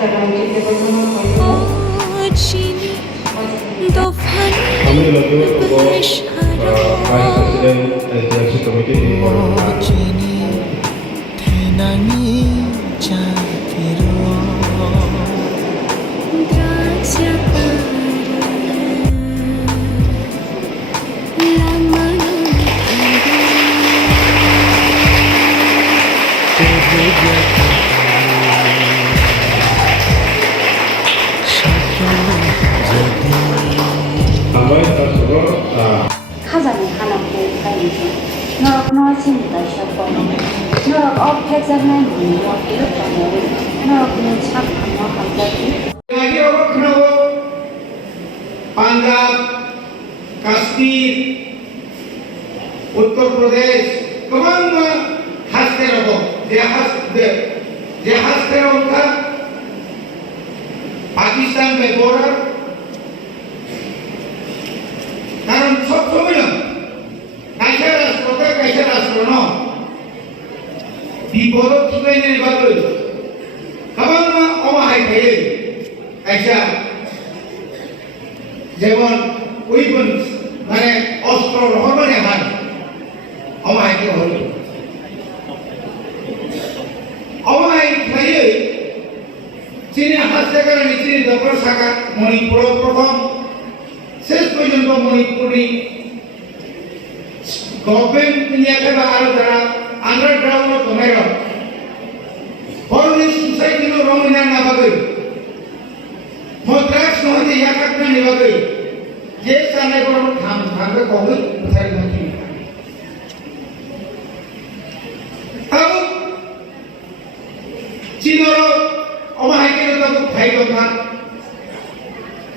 Kami dilakukan untuk Vice President Legislasi Komite di 가자니 하나고 가이죠. 너너 진짜 셔버. 너 업해자만 뭐 이렇게 너는 참 감사하지. Lagi kenapa Punjab, Kashmir, Uttar Pradesh, kemana hasil apa? Dia hasil apa? Pakistan में border कारण सब समय कैसे राष्ट्र न विपद थुनायनि बागै गोबां अमाहाय थायो कैसा जेमन weapons माने अस्त्र रहने हाय अमाहाय के हल अमाहाय थायो चीनी हास्यकारानि चीनी दपर साका मणिपुर प्रथम শেষ পর্যন্ত মণিপুরি গভর্নমেন্ট নিয়ে আর যারা আন্ডারগ্রাউন্ড তোমার হরলি সোসাইটি নো রমনা না বাগে মদ্রাস নহতে ইয়াকাত না নিবাগে যে সালে বড় থামবে কবে কোথায় মন্ত্রী তাও চীনর অমাহাইকে তো ভাই কথা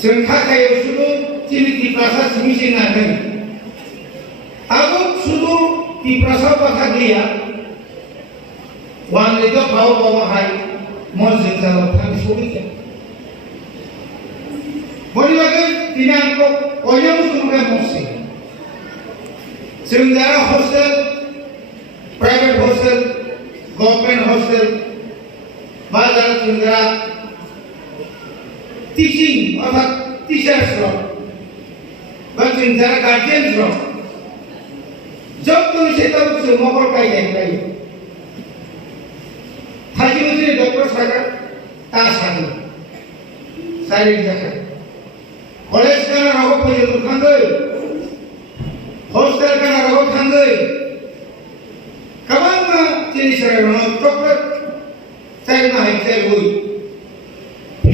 সংখ্যা খায় শুধু Ciri di prasa semising ada. Aku suruh di prasa bahagia. Wan itu bawa hai, mozin kalau kan sulit. Boleh lagi tidak kok, orang suruh mozin. Sementara hostel, private hostel, government hostel, bazar sementara teaching atau teachers loh. बच्चों जरा guardians रो जब तुम इसे तब से मोहर का ही देख रही थाजी मुझे डॉक्टर सागर तासानी सारी जगह कॉलेज का ना रहो कोई तो खांगे हॉस्टल का ना रहो खांगे कबान ना चीनी सरे रो चॉकलेट साइड ना है साइड हुई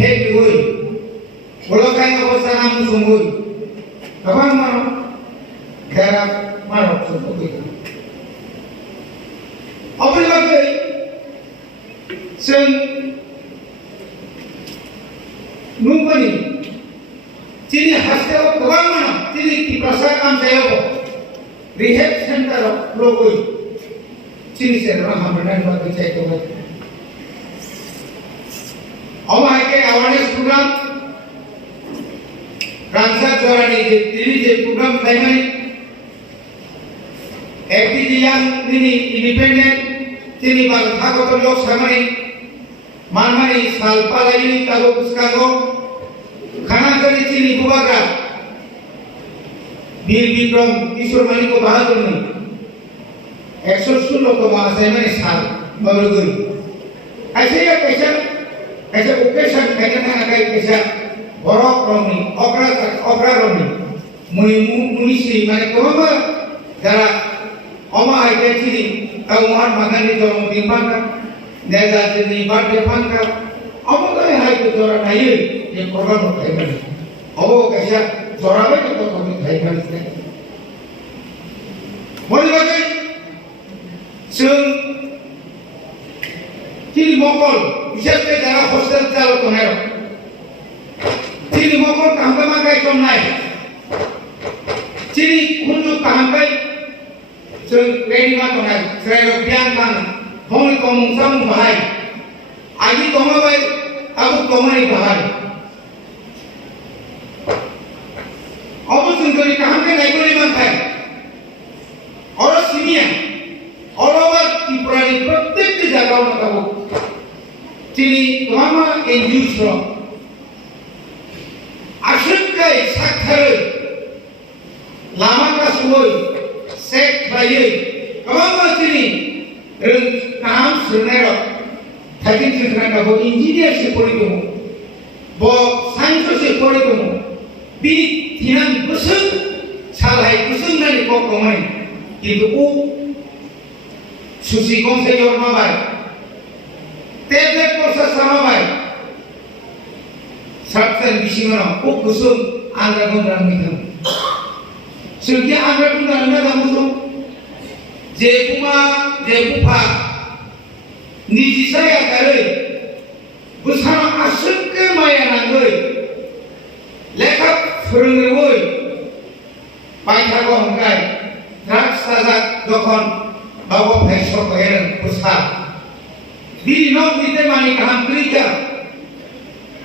हेड हुई बोलो कहीं ना वो सारा मुझे हुई kapan mau gerak marok seperti itu. Apa lagi? Sen numpani, cini hasil kapan mana? Cini di pasar am saya apa? Rehab center logo, cini saya orang hamdan bagi saya tu. Awak ke awareness program. Rangsa Jorani ini program primary activity yang ini independent ini bang aku terjauh sama ini mana salpa lagi kalau sekarang खाना करी चीनी बुबागा वीर विक्रम ईश्वर मानी को बहादुर ने 116 को वहां से मैंने साल मगर गई ऐसे या कैसा ओकेशन कहना ना कैसा borok romi, okra romi, munisi, mana kau jara, oma aja ciri, kau mohon makan di dalam timbangan, neza jadi bade pangkal, oma tu yang hai tu jora naik, yang program berkaitan, oma kerja jora apa tu kau berkaitan itu, boleh bagi, ciri mokol, bisa jara hostel jala konero. Ciri mokor kampai makai tomnai, ciri kunjuk kampai, ready matonai, seraya biang kan, hong komung sam bahai, agi koma bahai, aku koma ni bahai. Abu sendiri kampai naik boleh mantai, orang sini ya, orang di Purani, प्रत्येक di jaga orang tahu, Jadi lama industri asyikai sakthar lama kasui sek bayi lama jadi nam sebenarnya tadi sebenarnya bo engineer sepuluh itu bo science sepuluh itu bi tiang besar salah besar dari kok kemarin itu susi konsep orang baik Tebet proses sama baik. Sabtan bisingan aku kusum anda gondang itu. Sehingga anda gondang anda kusum. Jepupa. Niji saya kali. Bersama asal ke maya nanggoi. Lekap furungoi. Paitha ko hongkai. Drak sajak dokon bawa pesok keren besar. Di nok dite mani kaham kerja,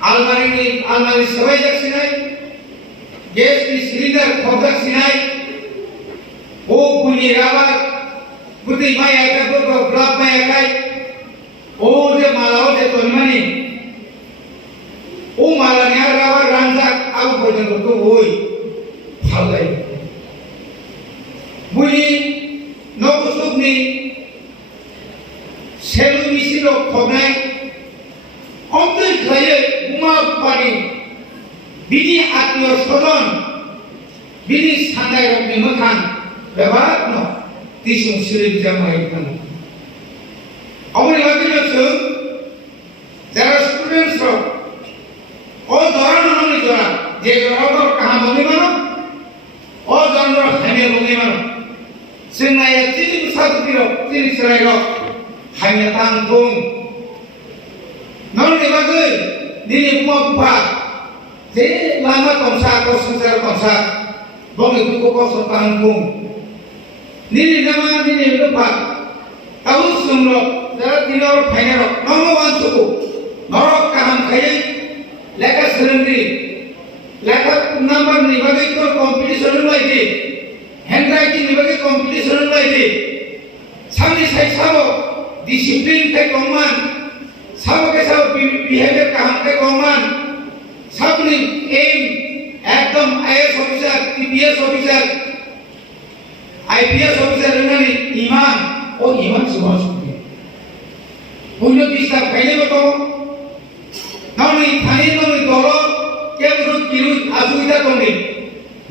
almari sebaik jak sinai, gas di silinder khobak sinai, bunyi rawat, putih maya kai, gelap maya kai, je malau je tuan mani, malanya rawat ranjak, aku berjumpa tu halai, bunyi nok usuk ni. Selu misi lo khobnai onte khaye buma pani bini atyo sodon bini sandai rok ni makan bebarat no tisung siri jamai kan amri lagi lo sung jara students ro o doran no ni doran je doran kaha bagi mano o doran ro hame bagi mano senaya tini satu kilo tini serai ro hanya tanggung, non lebagai, ini semua buat, jadi lama konsat, konsumsi konsat, bong itu kok tanggung, ini nama ini lupa, tahu semua, jadi tinor pengerok, nomor one suku, norok kaham kaya, leka serendiri, leka number ni bagai itu competition lagi, handwriting ni bagai competition lagi, sami saya sama. Disiplin ke koman, सब के सब behaviour काम के common sub ने M एकदम IAS officer PPS officer IPS officer रहने ईमान और ईमान सुबह सुबह पुण्य दिशा पहले बताओ ना नहीं थाने तो नहीं दोलो क्या बुरुक किरु असुविधा तो नहीं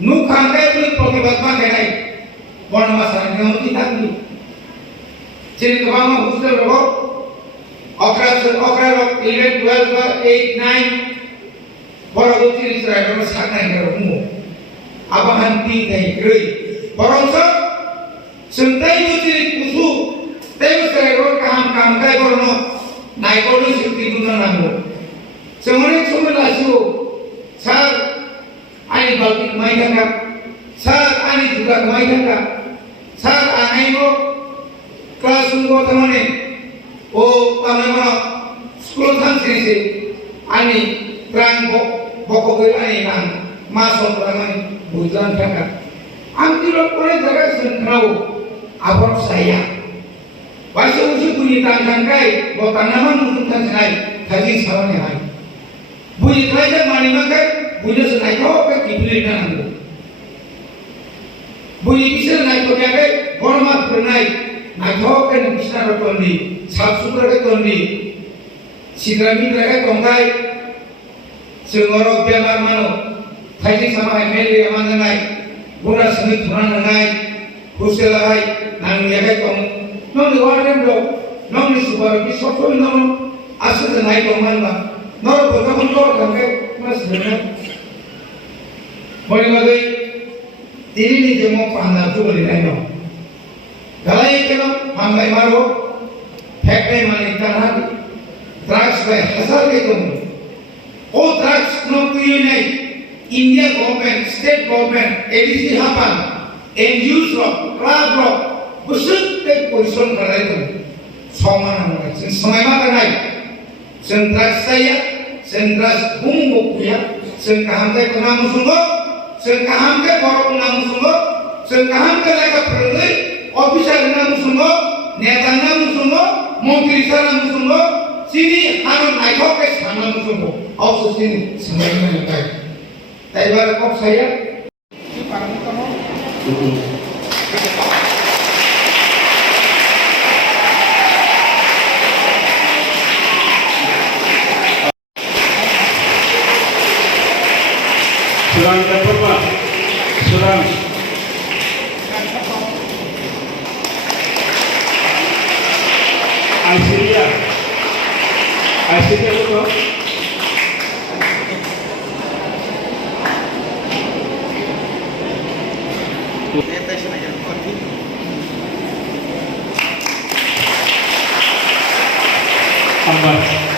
नु खांगे तो प्रतिबद्ध में कहना है वन मासाने में होती था jadi kebangga hostel berapa? Okra 11, 12, 8, 9 Bara gusti Israel berapa sangat yang berumur apa hanti dari kiri Barangsa sentai gusti kusu tapi Israel berapa kaham kai berno naik berno syukri guna namu semua lasu saat ani balik kemai kakak saat ani juga kemai kakak saat anai mo kelas sungguh teman-teman, teman-teman sekolah tangsi ni, ani terang bokok ani kan masuk teman bulan kakak. Angki lokal jaga sentrau, abang saya. Bahasa usul bunyi tangan kai, bawa tanaman untuk tangan kaji sawan yang bunyi kerja mani makan, bunyi senai kau ke kibli dengan bunyi bisa naik kau jaga, hormat bernai. Naikkan bisa rotondi, sabsutra ke tondi, sidrami ke tongkai, sengorok biar mano, tadi sama MLA yang mana naik, guna seni turan naik, husel naik, nangnya ke tong, non diwaran dong, non disubar di soto non, asal naik tongan lah, non berkawan kau kakek mas benar, boleh lagi, ini ni jemok pandang tu boleh naik. Galai kena hambai maro, faktai mani tanah, drugs by hasal ke tuh, oh drugs no kuyu nai, India government, state government, ADC hapan, NGOs rock, club rock, busuk ke position kerai tuh, sama nama, semai mana nai, drugs saya, drugs bumbu ya, kaham ke kenam sungguh, kaham ke korok kenam sungguh, kaham ke leka pergi. Officer namu sungguh, neta namu sungguh, menteri namu sungguh, sini hanon naikok ke sana musuh aku sini semuanya naik tapi baru kok saya ini parang kamu Surang Dapur Pak. Surang. Aisyria. Aisyria itu Ambar.